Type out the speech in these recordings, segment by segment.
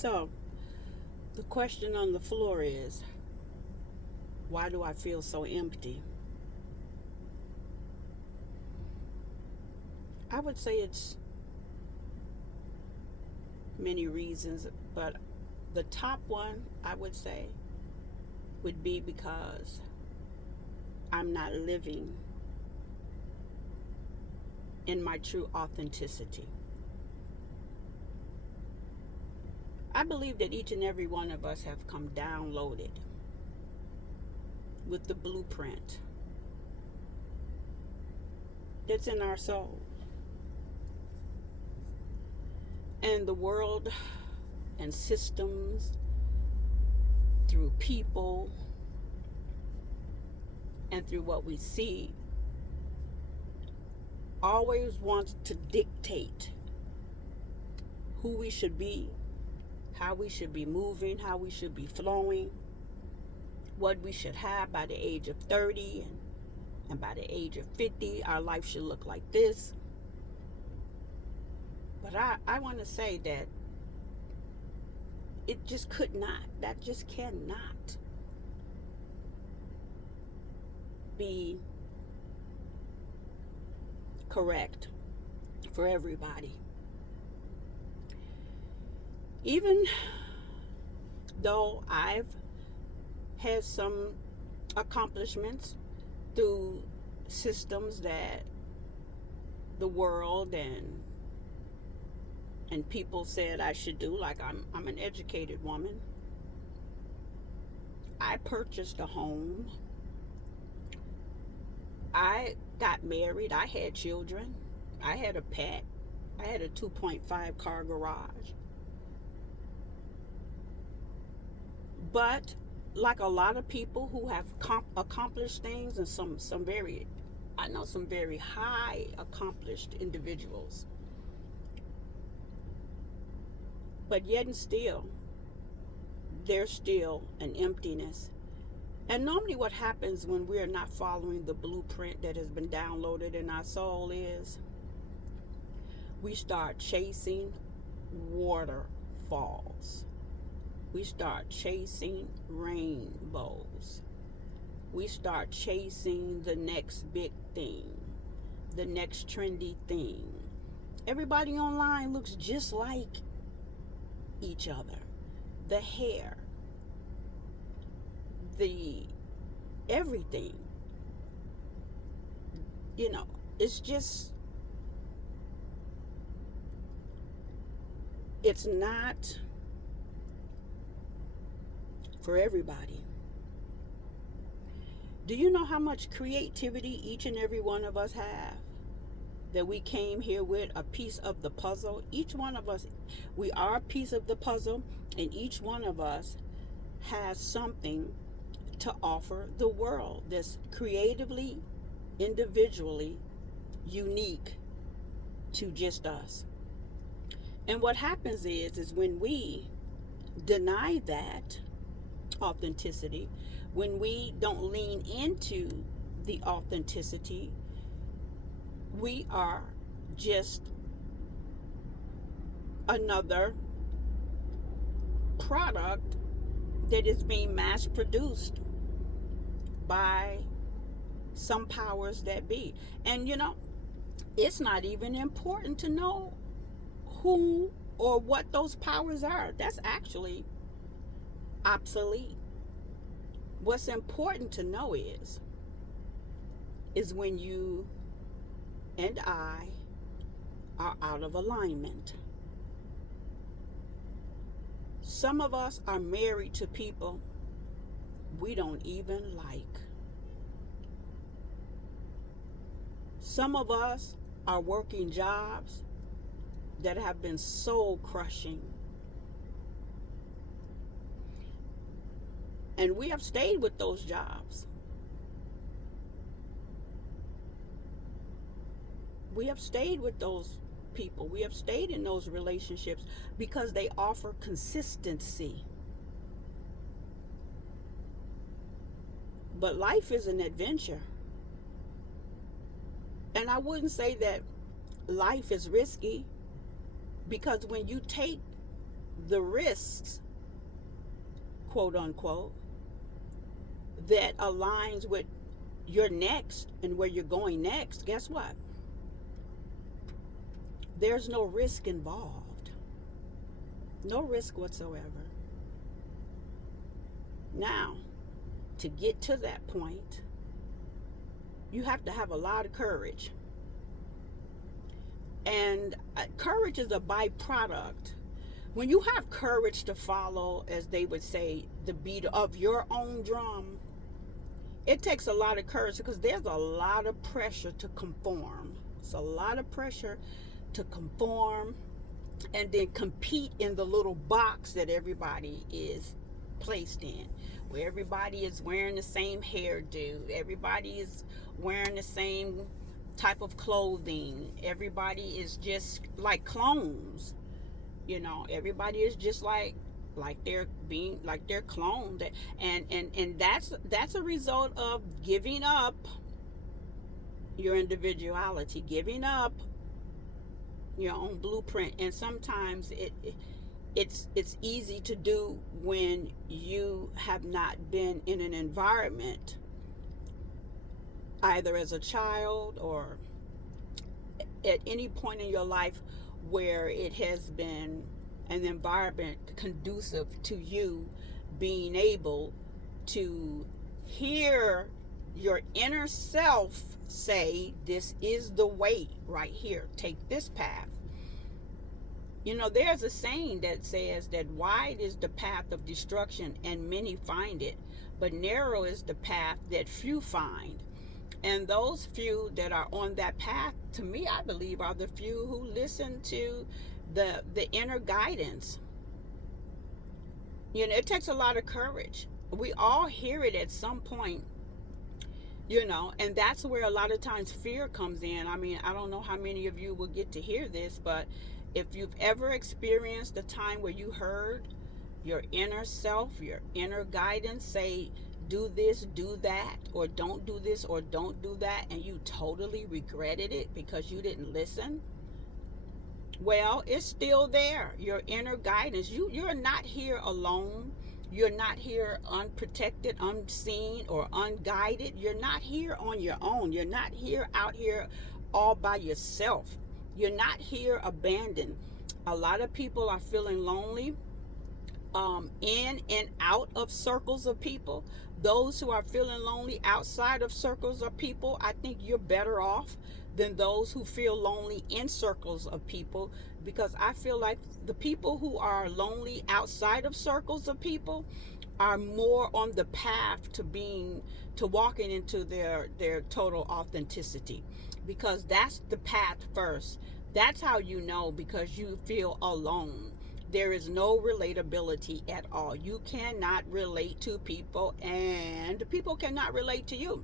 So, the question on the floor is, why do I feel so empty? I would say it's many reasons, but the top one I would say would be because I'm not living in my true authenticity. I believe that each and every one of us have come downloaded with the blueprint that's in our soul. And the world and systems, through people and through what we see, always wants to dictate who we should be, how we should be moving, how we should be flowing, what we should have by the age of 30 and by the age of 50, our life should look like this. But I want to say that it just could not, that just cannot be correct for everybody. Even though I've had some accomplishments through systems that the world and people said I should do, like I'm an educated woman. I purchased a home. I got married. I had children. I had a pet. I had a 2.5 car garage. But like a lot of people who have accomplished things, and I know some very high accomplished individuals, but yet and still, there's still an emptiness. And normally what happens when we're not following the blueprint that has been downloaded in our soul is we start chasing waterfalls. We start chasing rainbows. We start chasing the next big thing, the next trendy thing. Everybody online looks just like each other. The hair, the everything. It's just, it's not for everybody. Do you know how much creativity each and every one of us have? That we came here with a piece of the puzzle. Each one of us, we are a piece of the puzzle, and each one of us has something to offer the world that's creatively, individually unique to just us. And what happens is when we deny that authenticity, when we don't lean into the authenticity, we are just another product that is being mass produced by some powers that be. And it's not even important to know who or what those powers are. That's actually obsolete. What's important to know is when you and I are out of alignment. Some of us are married to people we don't even like. Some of us are working jobs that have been soul crushing. And we have stayed with those jobs. We have stayed with those people. We have stayed in those relationships because they offer consistency. But life is an adventure. And I wouldn't say that life is risky, because when you take the risks, quote unquote, that aligns with your next and where you're going next, guess what? There's no risk involved. No risk whatsoever. Now, to get to that point, you have to have a lot of courage. And courage is a byproduct. When you have courage to follow, as they would say, the beat of your own drum, it takes a lot of courage because there's a lot of pressure to conform. It's a lot of pressure to conform and then compete in the little box that everybody is placed in, where everybody is wearing the same hairdo, everybody is wearing the same type of clothing, everybody is just like clones. Everybody is just like they're cloned, and that's a result of giving up your individuality, giving up your own blueprint. And sometimes it's easy to do when you have not been in an environment, either as a child or at any point in your life, where it has been an environment conducive to you being able to hear your inner self say, this is the way right here, take this path. There's a saying that says that wide is the path of destruction and many find it, but narrow is the path that few find. And those few that are on that path, to me, I believe, are the few who listen to the inner guidance. It takes a lot of courage. We all hear it at some point, and that's where a lot of times fear comes in. I mean, I don't know how many of you will get to hear this, but if you've ever experienced a time where you heard your inner self, your inner guidance say, do this, do that, or don't do this, or don't do that, and you totally regretted it because you didn't listen, well, it's still there. Your inner guidance. You're not here alone. You're not here unprotected, unseen, or unguided. You're not here on your own. You're not here out here all by yourself. You're not here abandoned. A lot of people are feeling lonely, in and out of circles of people. Those who are feeling lonely outside of circles of people, I think you're better off than those who feel lonely in circles of people, because I feel like the people who are lonely outside of circles of people are more on the path to walking into their total authenticity, because that's the path first. That's how you know, because you feel alone. There is no relatability at all. You cannot relate to people, and people cannot relate to you.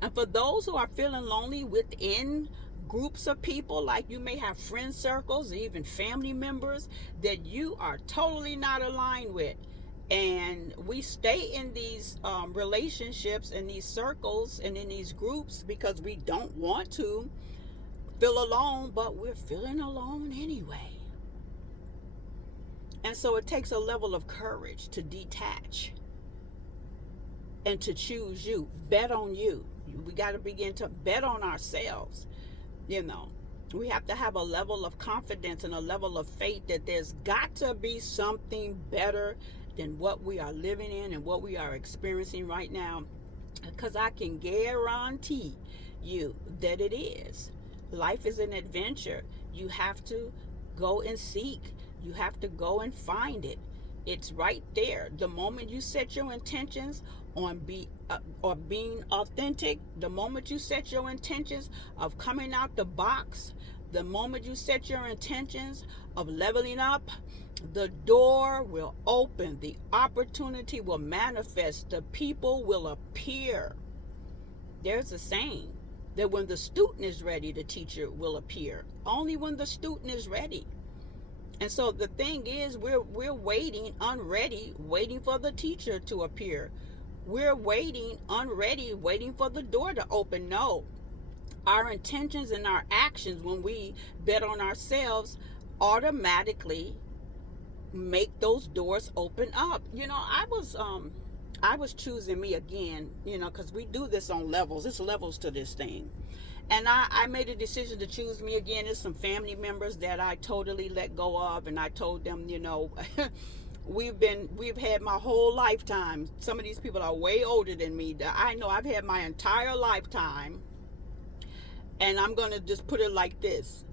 And for those who are feeling lonely within groups of people, like you may have friend circles, even family members that you are totally not aligned with, and we stay in these relationships and these circles and in these groups because we don't want to feel alone, but we're feeling alone anyway. And so it takes a level of courage to detach and to choose you, bet on you. We got to begin to bet on ourselves. We have to have a level of confidence and a level of faith that there's got to be something better than what we are living in and what we are experiencing right now, because I can guarantee you that it is. Life is an adventure. You have to go and seek. You have to go and find it. It's right there. The moment you set your intentions on being authentic, the moment you set your intentions of coming out the box, the moment you set your intentions of leveling up, the door will open. The opportunity will manifest. The people will appear. There's a saying that when the student is ready, the teacher will appear. Only when the student is ready. And so the thing is, we're waiting, unready, waiting for the teacher to appear. We're waiting, unready, waiting for the door to open. No. Our intentions and our actions, when we bet on ourselves, automatically make those doors open up. I was choosing me again, because we do this on levels. There's levels to this thing. And I made a decision to choose me again. There's some family members that I totally let go of, and I told them, we've had my whole lifetime. Some of these people are way older than me. I know I've had my entire lifetime, and I'm gonna just put it like this: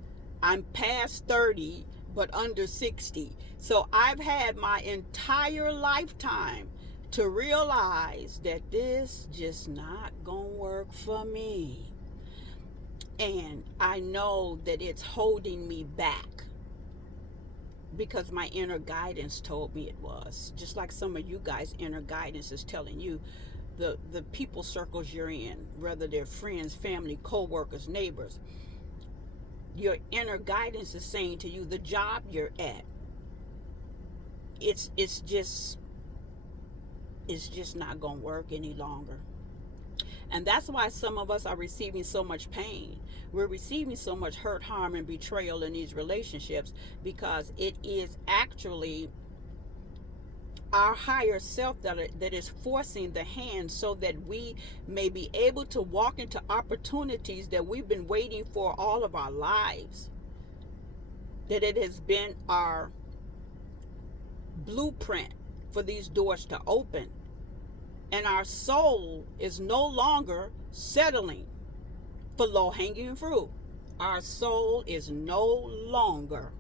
I'm past 30, but under 60. So I've had my entire lifetime to realize that this just not gonna work for me. And I know that it's holding me back because my inner guidance told me it was. Just like some of you guys' inner guidance is telling you the people circles you're in, whether they're friends, family, co-workers, neighbors. Your inner guidance is saying to you the job you're at, it's just not gonna work any longer. And that's why some of us are receiving so much pain. We're receiving so much hurt, harm, and betrayal in these relationships because it is actually our higher self that is forcing the hand so that we may be able to walk into opportunities that we've been waiting for all of our lives. That it has been our blueprint for these doors to open. And our soul is no longer settling for low-hanging fruit. Our soul is no longer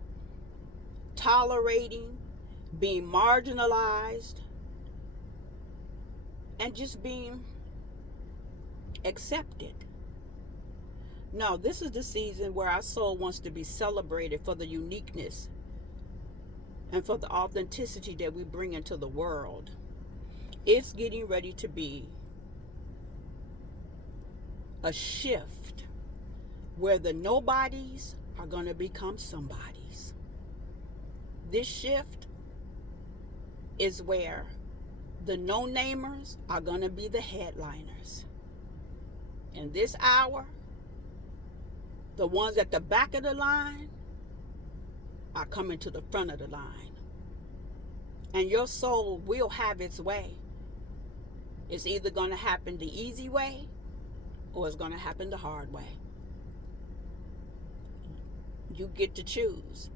tolerating being marginalized and just being accepted. No, this is the season where our soul wants to be celebrated for the uniqueness and for the authenticity that we bring into the world. It's getting ready to be a shift where the nobodies are going to become somebodies. This shift is where the no-namers are going to be the headliners. In this hour, the ones at the back of the line are coming to the front of the line. And your soul will have its way. It's either going to happen the easy way or it's going to happen the hard way. You get to choose.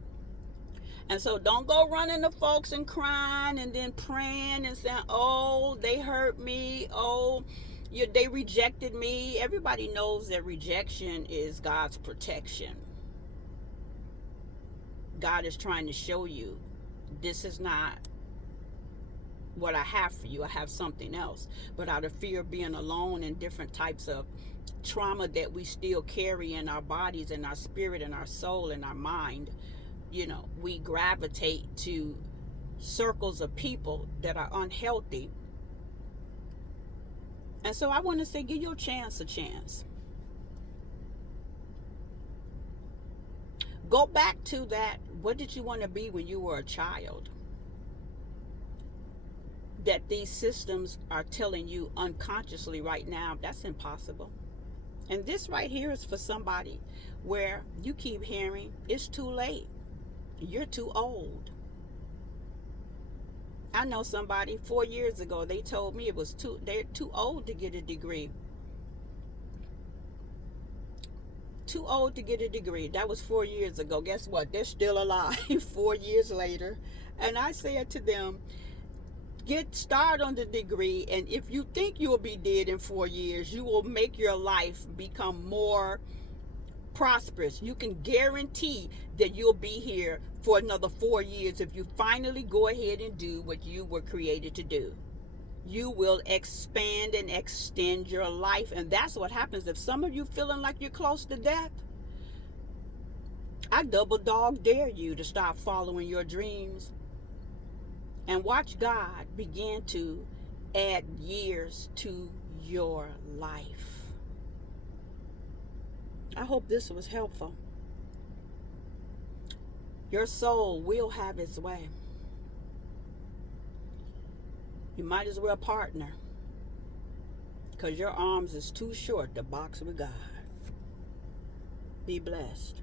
And so don't go running to folks and crying and then praying and saying, oh, they hurt me. Oh, they rejected me. Everybody knows that rejection is God's protection. God is trying to show you this is not what I have for you. I have something else. But out of fear of being alone and different types of trauma that we still carry in our bodies and our spirit and our soul and our mind, we gravitate to circles of people that are unhealthy. And so I want to say, give your chance a chance. Go back to that. What did you want to be when you were a child? That these systems are telling you unconsciously right now, that's impossible. And this right here is for somebody where you keep hearing, it's too late. You're too old. I know somebody 4 years ago, they told me they're too old to get a degree. Too old to get a degree. That was 4 years ago. Guess what? They're still alive 4 years later. And I said to them, get started on the degree, and if you think you'll be dead in 4 years, you will make your life become more prosperous. You can guarantee that you'll be here for another 4 years if you finally go ahead and do what you were created to do. You will expand and extend your life, and that's what happens. If some of you feeling like you're close to death, I double dog dare you to start following your dreams and watch God begin to add years to your life. I hope this was helpful. Your soul will have its way. You might as well partner, because your arms is too short to box with God. Be blessed.